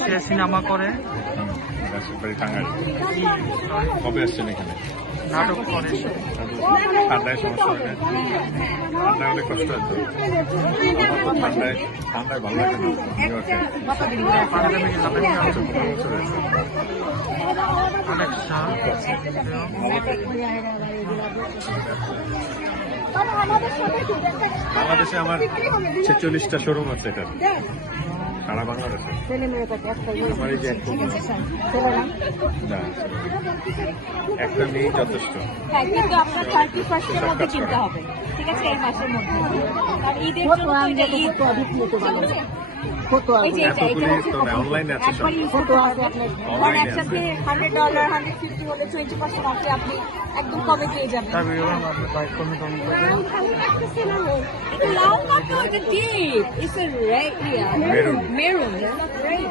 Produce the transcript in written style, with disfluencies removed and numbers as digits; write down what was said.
সে cinema করে, কবে আসছেন এখানে? নাটক করে। ঠান্ডায় সমস্যা হয় না? ঠান্ডায় অনেক কষ্ট হতো। ঠান্ডায় ঠান্ডায় ভালো লাগে না নিউ ইয়র্কে। আচ্ছা, 15 বছর হয়েছে। অনেকটা বাংলাদেশে আমার 46টা শোরুম আছে এটা সারা বাংলাদেশে। আমার এই যে না, একটা নেই যথেষ্ট। হ্যাঁ, কিন্তু আপনার 31st-এর মধ্যে কিনতে হবে, ঠিক আছে, এই মাসের মধ্যে। আর ঈদের জন্য তো এটা ঈদ এই যে এটা অনলাইনে আছে সব। কারণ একসাথে $100 $150 হলে 20% অফে আপনি একদম কমে পেয়ে যাবেন। তার আপনি বাইক কমে কমে করে এটা লাল কাটো, এটা deep, it's a red, yeah, maroon, it's not red.